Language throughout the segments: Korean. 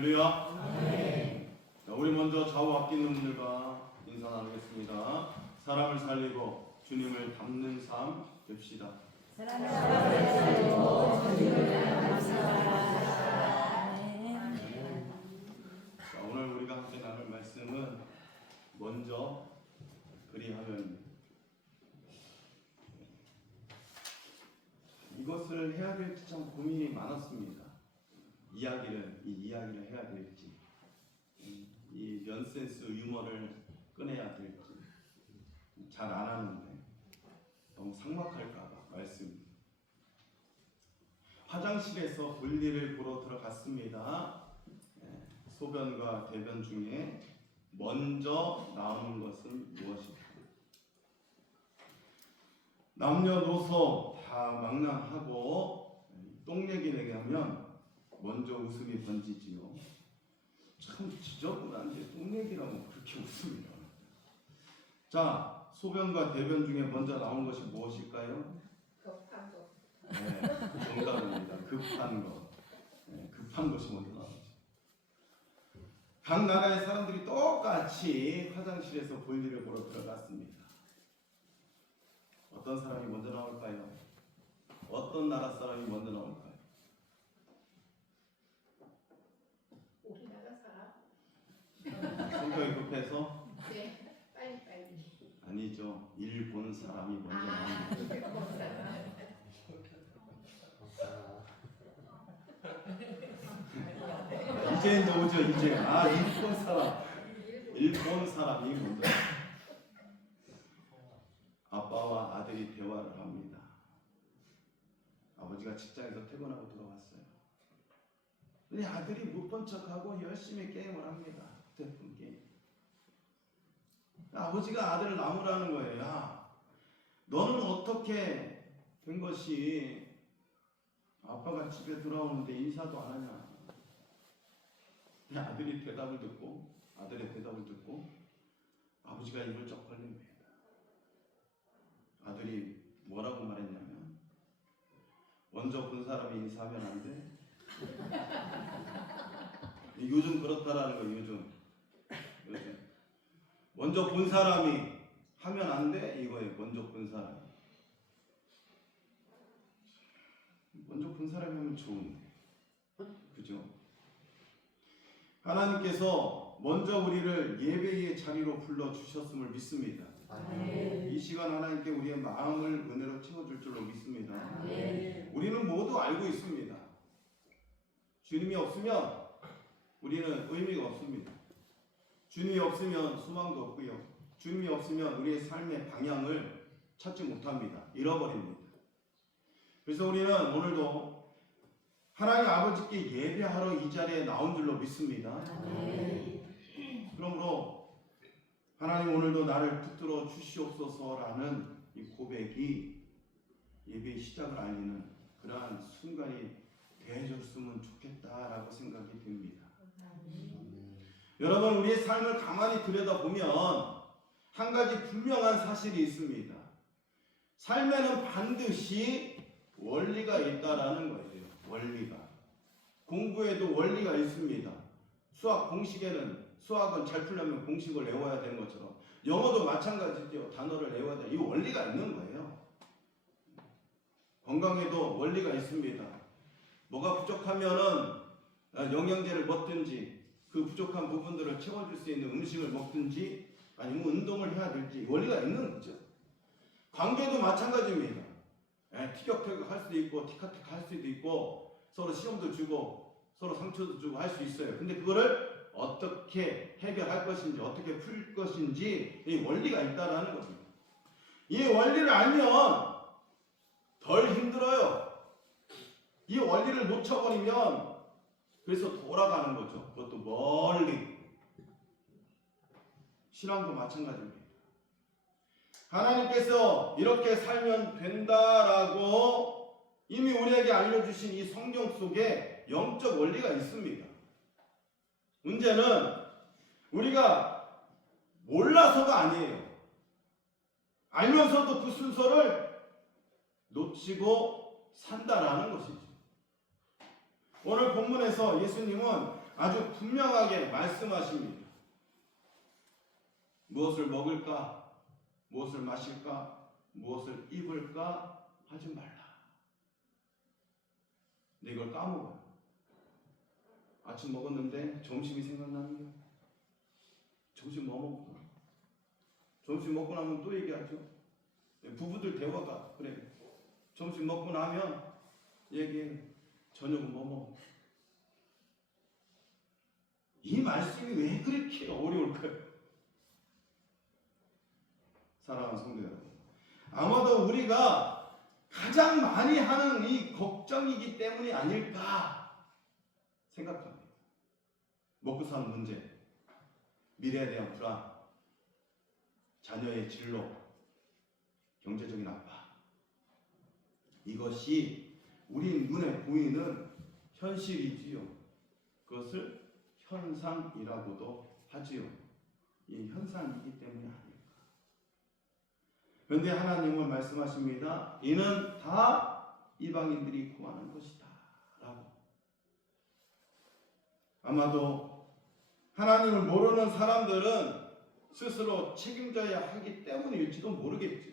할렐루야. 네. 자, 우리 먼저 좌우 앞뒤 있는 분들과 인사 나누겠습니다. 사람을 살리고 주님을 닮는 삶 됩시다. 사람을 살리고 주님을 닮는 삶. 자, 오늘 우리가 함께 나눌 말씀은 먼저 그리하면 이것을 해야 될지 참 고민이 많았습니다. 이 이야기를 해야 될지, 이 넌센스 유머를 꺼내야 될지 잘 안 하는데 너무 삭막할까봐 말씀. 화장실에서 볼일을 보러 들어갔습니다. 소변과 대변 중에 먼저 나오는 것은 무엇일까? 남녀노소 다 망랑하고 똥 얘기 하면 먼저 웃음이 번지지요. 참 지저분한데 똥 얘기라면 그렇게 웃음이 나요. 자, 소변과 대변 중에 먼저 나온 것이 무엇일까요? 급한 것. 네, 정답입니다. 급한 것. 네, 급한 것이 먼저 나오죠. 각 나라의 사람들이 똑같이 화장실에서 볼일을 보러 들어갔습니다. 어떤 사람이 먼저 나올까요? 어떤 나라 사람이 먼저 나올까요? 우리나라 사람? 성격이 급해서? 네, 빨리. 아니죠. 일본 사람이 먼저 나옵니다. 일본 사람. 이제 나오죠. 이제 일본 사람이 먼저. 아빠와 아들이 대화를 합니다. 아버지가 직장에서 퇴근하고 들어왔어요. 근데 아들이 못 본 척하고 열심히 게임을 합니다. 휴대폰 게임. 아버지가 아들을 나무라는 거예요. 야, 너는 어떻게 된 것이 아빠가 집에 들어오는데 인사도 안 하냐? 아들의 대답을 듣고 아버지가 입을 쩍 벌립니다. 아들이 뭐라고 말했냐면, 먼저 본 사람이 인사하면 안 돼? 요즘 그렇다라는 거예요. 요즘 먼저 본 사람이 하면 안 돼? 이거예요. 먼저 본 사람이. 먼저 본 사람이 하면 좋은데, 그죠? 하나님께서 먼저 우리를 예배의 자리로 불러주셨음을 믿습니다. 이 시간 하나님께 우리의 마음을 은혜로 채워줄 줄로 믿습니다. 우리는 모두 알고 있습니다. 주님이 없으면 우리는 의미가 없습니다. 주님이 없으면 소망도 없고요. 주님이 없으면 우리의 삶의 방향을 찾지 못합니다. 잃어버립니다. 그래서 우리는 오늘도 하나님 아버지께 예배하러 이 자리에 나온 줄로 믿습니다. 그러므로 하나님 오늘도 나를 붙들어 주시옵소서라는 이 고백이 예배의 시작을 알리는 그러한 순간이 되어줬으면 좋겠다라고 생각이 듭니다. 여러분, 우리의 삶을 가만히 들여다보면 한 가지 분명한 사실이 있습니다. 삶에는 반드시 원리가 있다라는 거예요. 원리가. 공부에도 원리가 있습니다. 수학은 잘 풀려면 공식을 외워야 되는 것처럼 영어도 마찬가지죠. 단어를 외워야 돼요. 이 원리가 있는 거예요. 건강에도 원리가 있습니다. 뭐가 부족하면은 영양제를 먹든지 그 부족한 부분들을 채워줄 수 있는 음식을 먹든지 아니면 운동을 해야 될지 원리가 있는 거죠. 관계도 마찬가지입니다. 티격태격 할 수도 있고 티카티카 할 수도 있고 서로 시험도 주고 서로 상처도 주고 할 수 있어요. 근데 그거를 어떻게 해결할 것인지 어떻게 풀 것인지 이 원리가 있다라는 겁니다. 이 원리를 알면 덜 힘들어요. 이 원리를 놓쳐버리면 그래서 돌아가는 거죠. 그것도 멀리. 신앙도 마찬가지입니다. 하나님께서 이렇게 살면 된다라고 이미 우리에게 알려주신 이 성경 속에 영적 원리가 있습니다. 문제는 우리가 몰라서가 아니에요. 알면서도 그 순서를 놓치고 산다라는 것이죠. 오늘 본문에서 예수님은 아주 분명하게 말씀하십니다. 무엇을 먹을까? 무엇을 마실까? 무엇을 입을까? 하지 말라. 근데 이걸 까먹어요. 아침 먹었는데 점심이 생각나는 거예요. 점심 뭐 먹었구나. 점심 먹고 나면 또 얘기하죠. 부부들 대화가 그래. 점심 먹고 나면 얘기해. 저녁은 뭐 먹어? 이 말씀이 왜 그렇게 어려울까요? 사랑하는 성도 여러분, 아마도 우리가 가장 많이 하는 이 걱정이기 때문이 아닐까 생각합니다. 먹고 사는 문제, 미래에 대한 불안, 자녀의 진로, 경제적인 압박, 이것이 우리 눈에 보이는 현실이지요. 그것을 현상이라고도 하지요. 이 현상이기 때문이 아닐까. 그런데 하나님은 말씀하십니다. 이는 다 이방인들이 구하는 것이다 라고. 아마도 하나님을 모르는 사람들은 스스로 책임져야 하기 때문일지도 모르겠죠.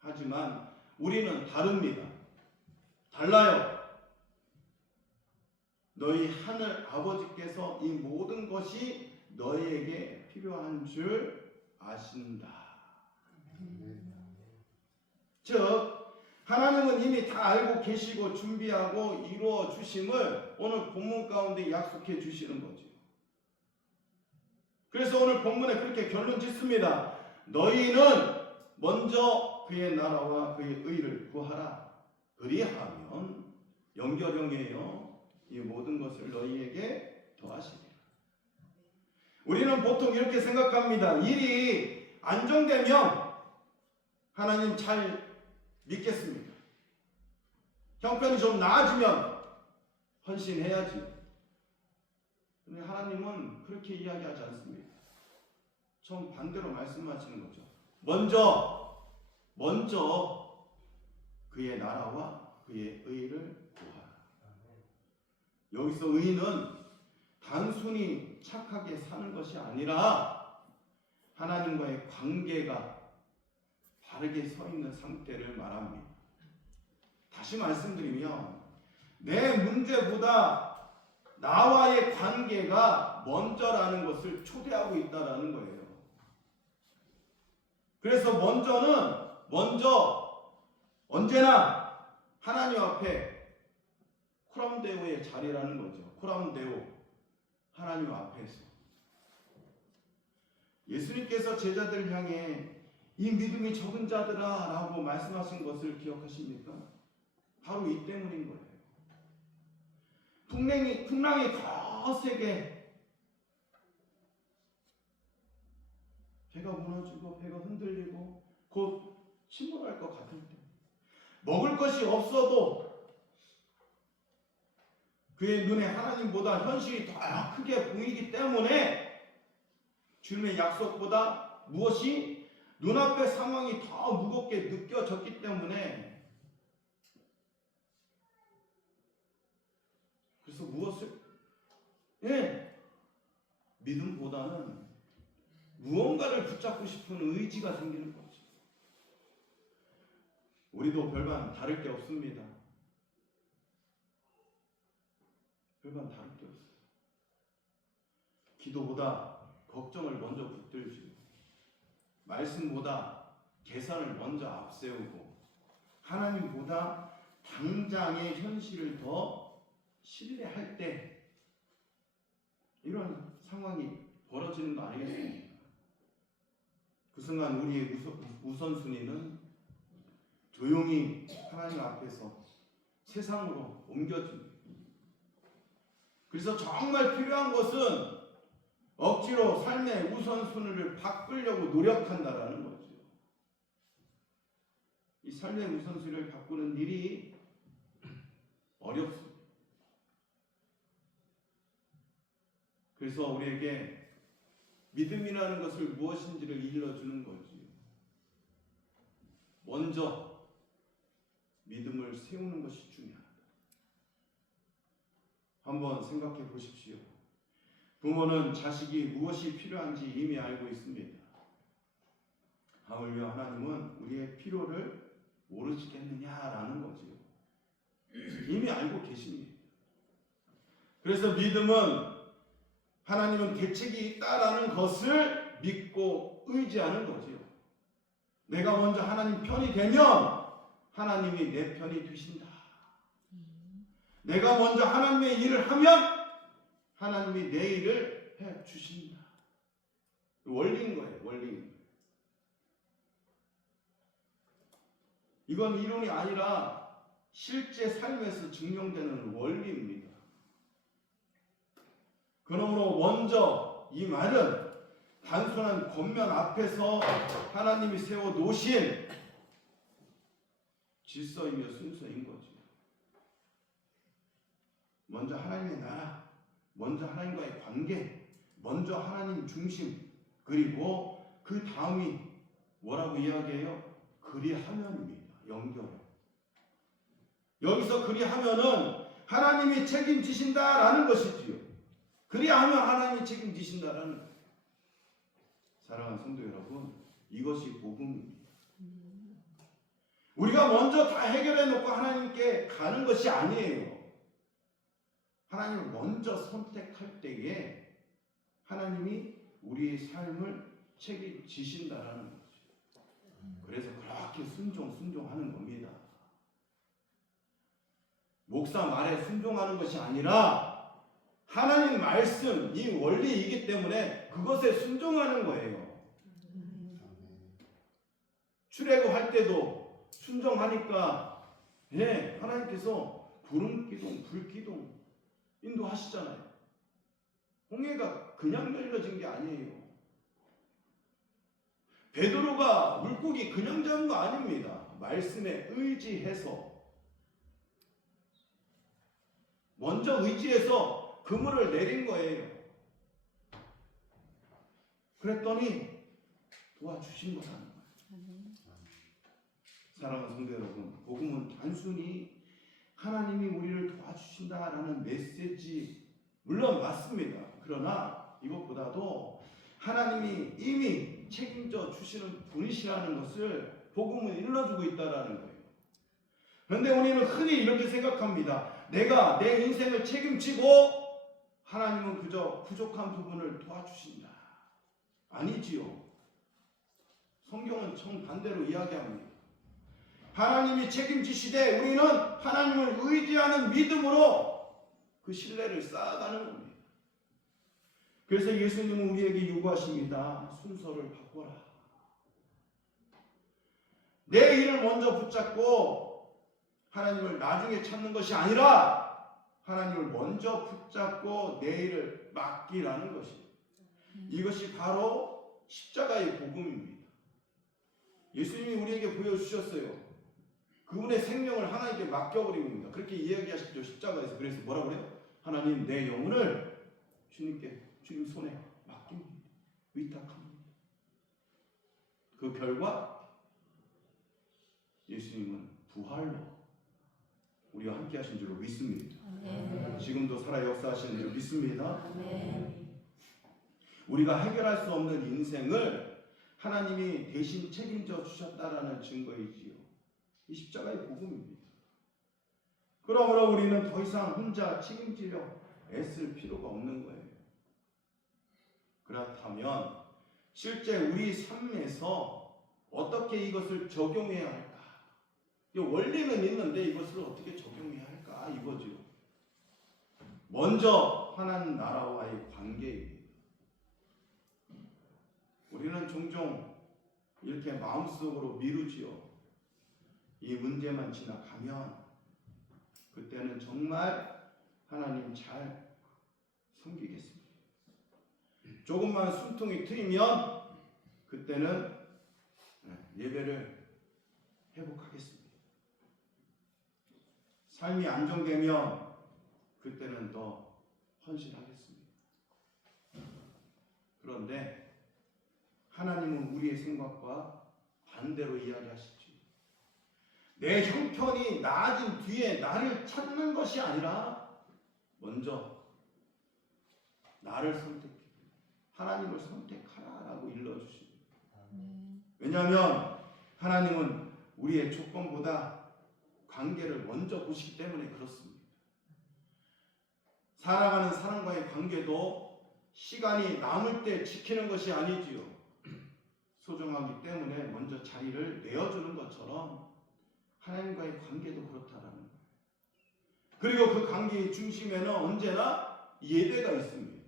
하지만 우리는 다릅니다. 달라요. 너희 하늘 아버지께서 이 모든 것이 너희에게 필요한 줄 아신다. 즉 하나님은 이미 다 알고 계시고 준비하고 이루어 주심을 오늘 본문 가운데 약속해 주시는 거죠. 그래서 오늘 본문에 그렇게 결론 짓습니다. 너희는 먼저 그의 나라와 그의 의를 구하라. 그리하면 연결형이에요. 이 모든 것을 너희에게 더하시리라. 우리는 보통 이렇게 생각합니다. 일이 안정되면 하나님 잘 믿겠습니다. 형편이 좀 나아지면 헌신해야지. 근데 하나님은 그렇게 이야기하지 않습니다. 좀 반대로 말씀하시는 거죠. 먼저 그의 나라와 그의 의를 구하라. 여기서 의는 단순히 착하게 사는 것이 아니라 하나님과의 관계가 바르게 서 있는 상태를 말합니다. 다시 말씀드리면 내 문제보다 나와의 관계가 먼저라는 것을 초대하고 있다라는 거예요. 그래서 먼저 언제나 하나님 앞에 코람데오의 자리라는 거죠. 코람데오, 하나님 앞에서. 예수님께서 제자들 향해 이 믿음이 적은 자들아 라고 말씀하신 것을 기억하십니까? 바로 이 때문인 거예요. 풍랑이 거세게 배가 무너지고 배가 흔들리고 곧 침몰할 것 같을 때, 먹을 것이 없어도 그의 눈에 하나님보다 현실이 더 크게 보이기 때문에 주님의 약속보다 무엇이 눈앞의 상황이 더 무겁게 느껴졌기 때문에, 그래서 믿음보다는 무언가를 붙잡고 싶은 의지가 생기는 거죠. 우리도 별반 다를 게 없습니다. 별반 다를 게 없어요. 기도보다 걱정을 먼저 붙들지, 말씀보다 계산을 먼저 앞세우고, 하나님보다 당장의 현실을 더 신뢰할 때 이런 상황이 벌어지는 거 아니겠습니까? 그 순간 우리의 우선순위는 조용히 하나님 앞에서 세상으로 옮겨집니다. 그래서 정말 필요한 것은 억지로 삶의 우선순위를 바꾸려고 노력한다라는 거죠. 이 삶의 우선순위를 바꾸는 일이 어렵습니다. 그래서 우리에게 믿음이라는 것을 무엇인지를 일러주는 거지. 먼저 믿음을 세우는 것이 중요하다. 한번 생각해 보십시오. 부모는 자식이 무엇이 필요한지 이미 알고 있습니다. 하물며 하나님은 우리의 필요를 모르시겠느냐라는 거지요. 이미 알고 계십니다. 그래서 믿음은 하나님은 대책이 있다라는 것을 믿고 의지하는 거지요. 내가 먼저 하나님 편이 되면 하나님이 내 편이 되신다. 내가 먼저 하나님의 일을 하면 하나님이 내 일을 해 주신다. 원리인 거예요. 원리. 이건 이론이 아니라 실제 삶에서 증명되는 원리입니다. 그러므로 먼저 이 말은 단순한 겉면 앞에서 하나님이 세워 놓으신 질서이며 순서인 거죠. 먼저 하나님의 나라, 먼저 하나님과의 관계, 먼저 하나님 중심, 그리고 그 다음이 뭐라고 이야기해요? 그리하면입니다. 연결. 여기서 그리하면은 하나님이 책임지신다라는 것이지요. 그리하면 하나님이 책임지신다라는 거예요. 사랑하는 성도 여러분, 이것이 복음입니다. 우리가 먼저 다 해결해 놓고 하나님께 가는 것이 아니에요. 하나님을 먼저 선택할 때에 하나님이 우리의 삶을 책임지신다라는 거죠. 그래서 그렇게 순종하는 겁니다. 목사 말에 순종하는 것이 아니라 하나님 말씀, 이 원리이기 때문에 그것에 순종하는 거예요. 출애굽할 때도 순종하니까 하나님께서 구름기둥, 불기둥 인도하시잖아요. 홍해가 그냥 열려진 게 아니에요. 베드로가 물고기 그냥 잡은 거 아닙니다. 말씀에 의지해서 먼저 의지해서 그물을 내린 거예요. 그랬더니 도와주신 거라는 거예요. 사랑하는 성도 여러분, 복음은 단순히 하나님이 우리를 도와주신다라는 메시지 물론 맞습니다. 그러나 이것보다도 하나님이 이미 책임져 주시는 분이시라는 것을 복음은 일러주고 있다라는 거예요. 그런데 우리는 흔히 이렇게 생각합니다. 내가 내 인생을 책임지고 하나님은 그저 부족한 부분을 도와주신다. 아니지요. 성경은 정반대로 이야기합니다. 하나님이 책임지시되 우리는 하나님을 의지하는 믿음으로 그 신뢰를 쌓아가는 겁니다. 그래서 예수님은 우리에게 요구하십니다. 순서를 바꿔라. 내 일을 먼저 붙잡고 하나님을 나중에 찾는 것이 아니라 하나님을 먼저 붙잡고 내 일을 맡기라는 것입니다. 이것이 바로 십자가의 복음입니다. 예수님이 우리에게 보여주셨어요. 그분의 생명을 하나님께 맡겨버린 겁니다. 그렇게 이야기하셨죠. 십자가에서. 그래서 뭐라고 그래요? 하나님 내 영혼을 주님 손에 맡깁니다. 위탁합니다. 그 결과 예수님은 부활로 우리와 함께 하신 줄로 믿습니다. 지금도 살아 역사하시는 줄 믿습니다. 우리가 해결할 수 없는 인생을 하나님이 대신 책임져 주셨다라는 증거이지요. 이 십자가의 복음입니다. 그러므로 우리는 더 이상 혼자 책임지려 애쓸 필요가 없는 거예요. 그렇다면 실제 우리 삶에서 어떻게 이것을 적용해야 할까? 원리는 있는데 이것을 어떻게 적용해야 할까? 이거죠. 먼저 하나님 나라와의 관계입니다. 우리는 종종 이렇게 마음속으로 미루지요. 이 문제만 지나가면 그때는 정말 하나님 잘 섬기겠습니다. 조금만 숨통이 트이면 그때는 예배를 회복하겠습니다. 삶이 안정되면 그때는 더 헌신하겠습니다. 그런데 하나님은 우리의 생각과 반대로 이야기하시죠. 내 형편이 나아진 뒤에 나를 찾는 것이 아니라 먼저 나를 선택해. 하나님을 선택하라라고 일러주십니다. 왜냐하면 하나님은 우리의 조건보다 관계를 먼저 보시기 때문에 그렇습니다. 살아가는 사람과의 관계도 시간이 남을 때 지키는 것이 아니지요. 소중하기 때문에 먼저 자리를 내어주는 것처럼 하나님과의 관계도 그렇다라는 거예요. 그리고 그 관계의 중심에는 언제나 예배가 있습니다.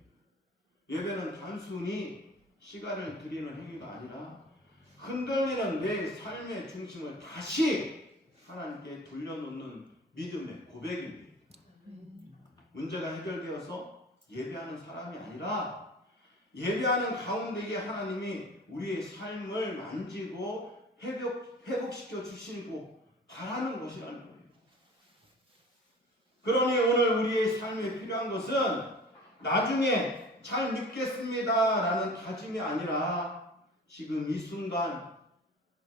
예배는 단순히 시간을 드리는 행위가 아니라 흔들리는 내 삶의 중심을 다시 하나님께 돌려놓는 믿음의 고백입니다. 문제가 해결되어서 예배하는 사람이 아니라 예배하는 가운데에 하나님이 우리의 삶을 만지고 회복시켜 주시고 바라는 것이라는 거예요. 그러니 오늘 우리의 삶에 필요한 것은 나중에 잘 믿겠습니다라는 다짐이 아니라 지금 이 순간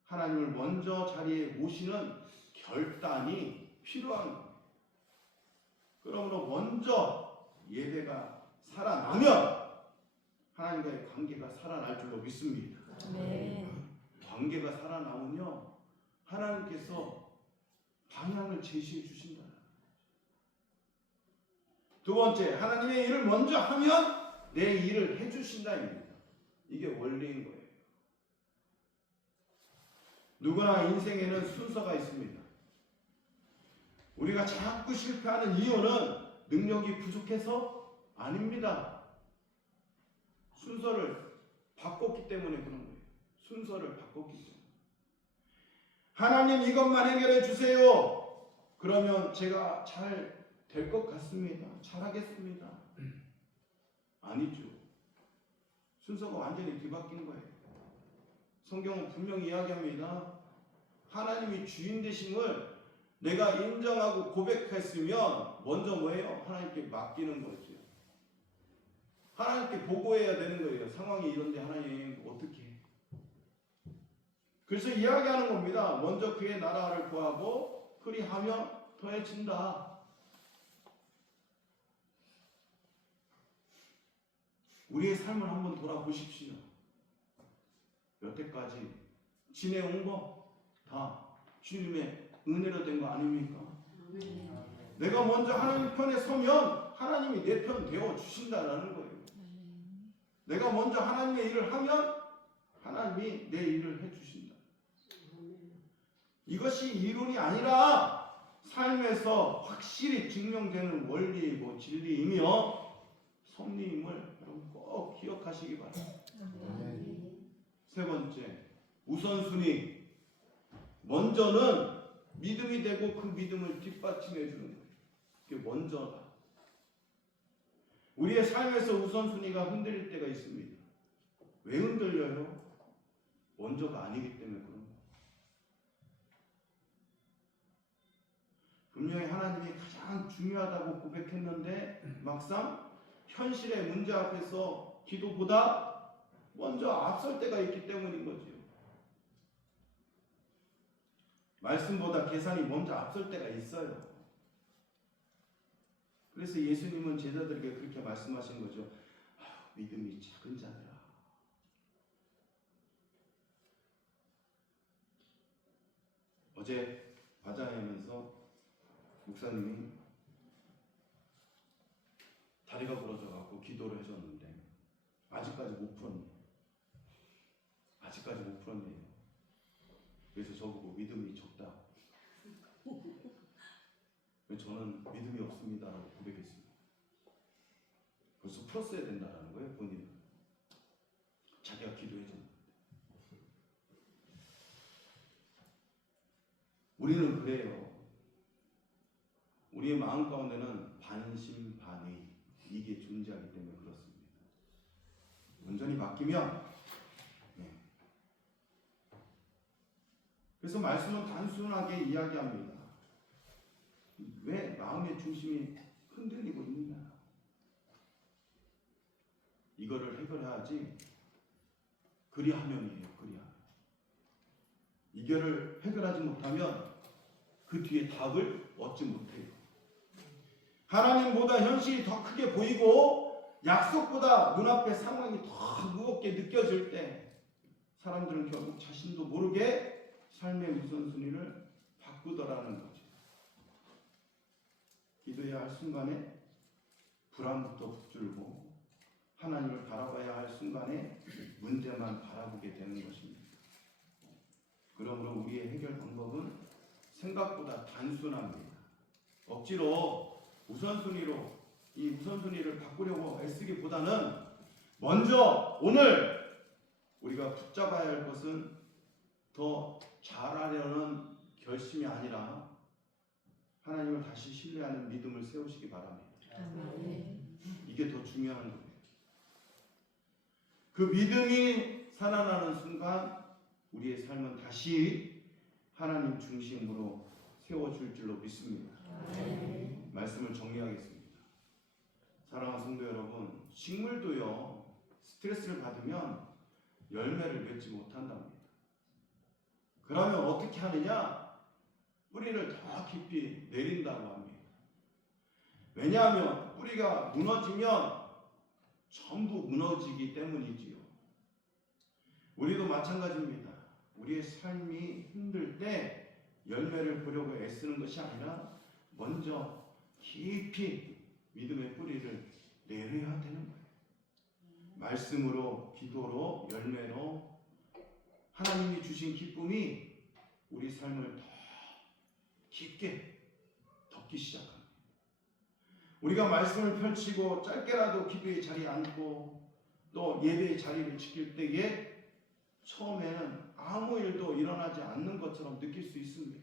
하나님을 먼저 자리에 모시는 결단이 필요한 거예요. 그러므로 먼저 예배가 살아나면 하나님과의 관계가 살아날 줄로 믿습니다. 관계가 살아나오면 하나님께서 방향을 제시해 주신다. 두 번째, 하나님의 일을 먼저 하면 내 일을 해주신다입니다. 이게 원리인 거예요. 누구나 인생에는 순서가 있습니다. 우리가 자꾸 실패하는 이유는 능력이 부족해서 아닙니다. 순서를 바꿨기 때문에 그런 거예요. 순서를 바꿨기 때문에. 하나님 이것만 해결해 주세요. 그러면 제가 잘 될 것 같습니다. 잘하겠습니다. 아니죠. 순서가 완전히 뒤바뀐 거예요. 성경은 분명히 이야기합니다. 하나님이 주인 되심을 내가 인정하고 고백했으면 먼저 뭐예요? 하나님께 맡기는 거죠. 하나님께 보고해야 되는 거예요. 상황이 이런데 하나님 어떻게 해? 그래서 이야기하는 겁니다. 먼저 그의 나라를 구하고 그리하면 더해진다. 우리의 삶을 한번 돌아보십시오. 여태까지 지내온 거 다 주님의 은혜로 된 거 아닙니까? 내가 먼저 하나님 편에 서면 하나님이 내 편 되어 주신다라는 거예요. 내가 먼저 하나님의 일을 하면 하나님이 내 일을 해 주신다. 이것이 이론이 아니라 삶에서 확실히 증명되는 원리이고 진리이며 섭리임을 여러분 꼭 기억하시기 바랍니다. 세 번째, 우선순위. 먼저는 믿음이 되고 그 믿음을 뒷받침해 주는 거예요. 그게 먼저다. 우리의 삶에서 우선순위가 흔들릴 때가 있습니다. 왜 흔들려요? 먼저가 아니기 때문에 그런 거예요. 분명히 하나님이 가장 중요하다고 고백했는데 막상 현실의 문제 앞에서 기도보다 먼저 앞설 때가 있기 때문인 거죠. 말씀보다 계산이 먼저 앞설 때가 있어요. 그래서 예수님은 제자들에게 그렇게 말씀하신 거죠. 믿음이 작은 자들아. 어제 바자회하면서 목사님이 다리가 부러져 갖고 기도를 해줬는데 아직까지 못 풀었네요. 아직까지 못 풀었네요. 그래서 저보고 믿음이 적다. 저는 믿음이 없습니다라고 고백했습니다. 벌써 풀었어야 된다라는 거예요, 본인은. 자기가 기도해줬는데. 우리는 그래요. 우리의 마음 가운데는 반신반의 이게 존재하기 때문에 그렇습니다. 온전히 맡기면 그래서 말씀은 단순하게 이야기합니다. 왜 마음의 중심이 흔들리고 있느냐. 이거를 해결해야지. 그리하면이에요. 그리하면. 이거를 해결하지 못하면 그 뒤에 답을 얻지 못해요. 하나님보다 현실이 더 크게 보이고 약속보다 눈앞의 상황이 더 무겁게 느껴질 때 사람들은 결국 자신도 모르게 삶의 우선순위를 바꾸더라는 거죠. 기도해야 할 순간에 불안부터 붙들고 하나님을 바라봐야 할 순간에 문제만 바라보게 되는 것입니다. 그러므로 우리의 해결 방법은 생각보다 단순합니다. 억지로 이 우선순위를 바꾸려고 애쓰기보다는 먼저 오늘 우리가 붙잡아야 할 것은 더 잘하려는 결심이 아니라 하나님을 다시 신뢰하는 믿음을 세우시기 바랍니다. 이게 더 중요한 거예요. 그 믿음이 살아나는 순간 우리의 삶은 다시 하나님 중심으로 세워줄 줄로 믿습니다. 말씀을 정리하겠습니다. 사랑하는 성도 여러분, 식물도요 스트레스를 받으면 열매를 맺지 못한답니다. 그러면 어떻게 하느냐? 뿌리를 더 깊이 내린다고 합니다. 왜냐하면 뿌리가 무너지면 전부 무너지기 때문이지요. 우리도 마찬가지입니다. 우리의 삶이 힘들 때 열매를 보려고 애쓰는 것이 아니라 먼저 깊이 믿음의 뿌리를 내려야 되는 거예요. 말씀으로, 기도로, 열매로 하나님이 주신 기쁨이 우리 삶을 더 깊게 덮기 시작합니다. 우리가 말씀을 펼치고 짧게라도 기도의 자리에 앉고 또 예배의 자리를 지킬 때에 처음에는 아무 일도 일어나지 않는 것처럼 느낄 수 있습니다.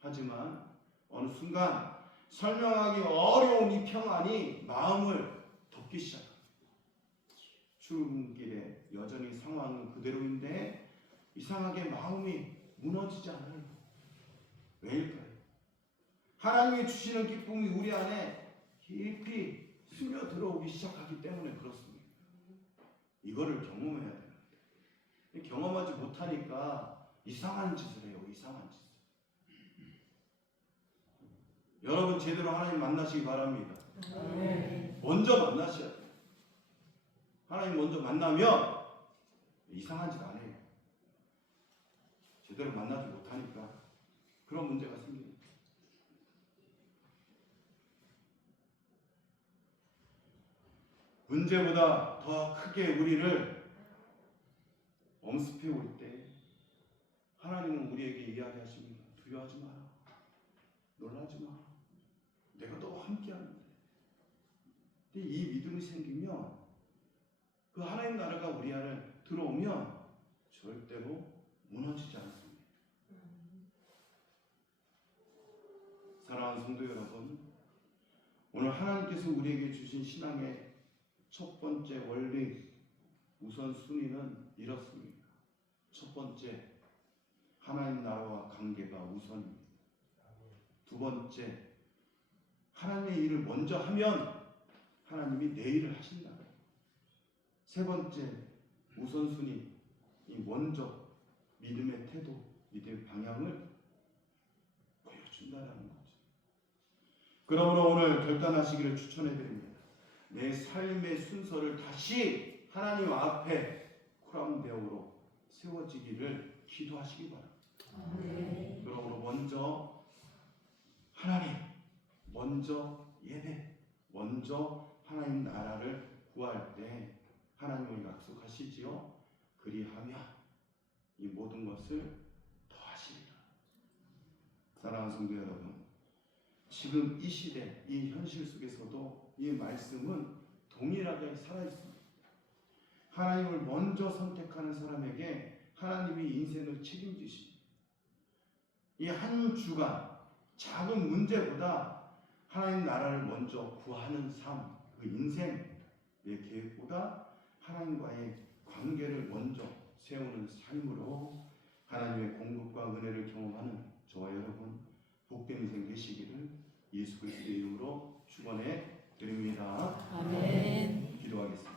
하지만 어느 순간 설명하기 어려운 이 평안이 마음을 덮기 시작합니다. 출근길에 여전히 상황은 그대로인데 이상하게 마음이 무너지지 않아요. 왜일까요? 하나님이 주시는 기쁨이 우리 안에 깊이 스며들어오기 시작하기 때문에 그렇습니다. 이거를 경험해야 돼요. 경험하지 못하니까 이상한 짓을 해요. 이상한 짓을. 여러분 제대로 하나님 만나시기 바랍니다. 먼저 만나셔야 돼요. 하나님 먼저 만나면 이상한 짓 안 해요. 제대로 만나지 못하니까 그런 문제가 생깁니다. 문제보다 더 크게 우리를 엄습해 올 때 하나님은 우리에게 이야기하십니다. 두려워하지 마라. 놀라지 마라. 내가 너와 함께하는데. 근데 이 믿음이 생기면 그 하나님 나라가 우리 안에 들어오면 절대로 무너지지 않습니다. 사랑하는 성도 여러분, 오늘 하나님께서 우리에게 주신 신앙의 첫 번째 원리, 우선순위는 이렇습니다. 첫 번째, 하나님 나라와 관계가 우선입니다. 두 번째, 하나님의 일을 먼저 하면 하나님이 내 일을 하신다. 세 번째, 우선순위, 이 먼저 믿음의 태도, 믿음의 방향을 보여준다는 거죠. 그러므로 오늘 결단하시기를 추천해드립니다. 내 삶의 순서를 다시 하나님 앞에 코람데오로 세워지기를 기도하시기 바랍니다. 그러므로 먼저 하나님, 먼저 예배, 먼저 하나님 나라를 구할 때 하나님을 약속하시지요. 그리하면 이 모든 것을 더하시리라. 사랑하는 성도 여러분, 지금 이 시대, 이 현실 속에서도 이 말씀은 동일하게 살아있습니다. 하나님을 먼저 선택하는 사람에게 하나님이 인생을 책임지십니다. 이 한 주간 작은 문제보다 하나님 나라를 먼저 구하는 삶, 그 인생의 계획보다 하나님과의 관계를 먼저 세우는 삶으로 하나님의 공급과 은혜를 경험하는 저와 여러분 복된 인생 되시기를 예수 그리스도의 이름으로 축원해 드립니다. 아멘. 기도하겠습니다.